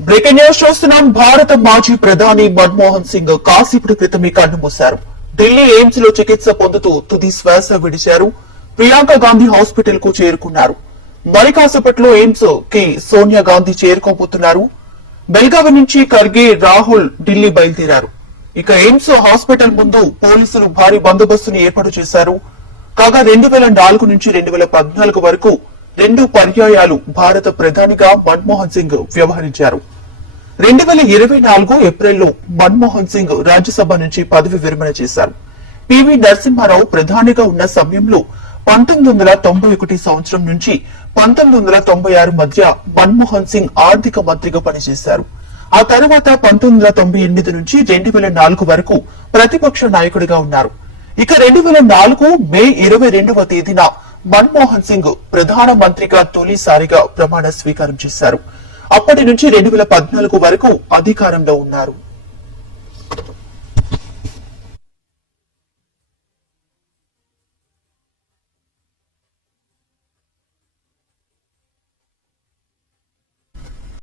Breaking news చూస్తున్నాం. భారత మాజీ ప్రధాని మన్మోహన్ సింగ్ కాసేపటి క్రితమే కన్నుమూశారు ఢిల్లీ ఎయిమ్స్లో చికిత్స పొందుతూ తుది శ్వాస విడిచారు. ప్రియాంక గాంధీ హాస్పిటల్కు చేరుకున్నారు. మరి కాసేపట్లో ఎయిమ్స్కి సోనియా గాంధీ చేరుకోబోతున్నారు. బెల్గావి నుంచి ఖర్గే రాహుల్ ఢిల్లీ బయలుదేరారు. ఇక ఎయిమ్స్ హాస్పిటల్ ముందు పోలీసులు భారీ బందోబస్తుని ఏర్పాటు చేశారు. కాగా రెండు వేల నాలుగు నుంచి రెండు వేల పద్నాలుగు వరకు రెండు పర్యాయాలు భారత ప్రధానిగా మన్మోహన్ సింగ్ వ్యవహరించారు. రెండు వేల ఇరవై నాలుగు ఏప్రిల్లో మన్మోహన్ సింగ్ రాజ్యసభ నుంచి పదవి విరమణ చేశారు. పివి నరసింహారావు ప్రధానిగా ఉన్న సమయంలో పంతొమ్మిది వందల తొంభై ఒకటి సంవత్సరం నుంచి పంతొమ్మిది వందల తొంభై ఆరు మధ్య మన్మోహన్ సింగ్ ఆర్థిక మంత్రిగా పనిచేశారు. ఆ తర్వాత పంతొమ్మిది వందల తొంభై ఎనిమిది నుంచి రెండు వేల నాలుగు వరకు ప్రతిపక్ష నాయకుడిగా ఉన్నారు. ఇక రెండు వేల నాలుగు మే ఇరవై రెండవ తేదీన మన్మోహన్ సింగ్ ప్రధాన మంత్రిగా తొలిసారిగా ప్రమాణ స్వీకారం చేశారు. అప్పటి నుంచి రెండు వేల పద్నాలుగు వరకు అధికారంలో ఉన్నారు.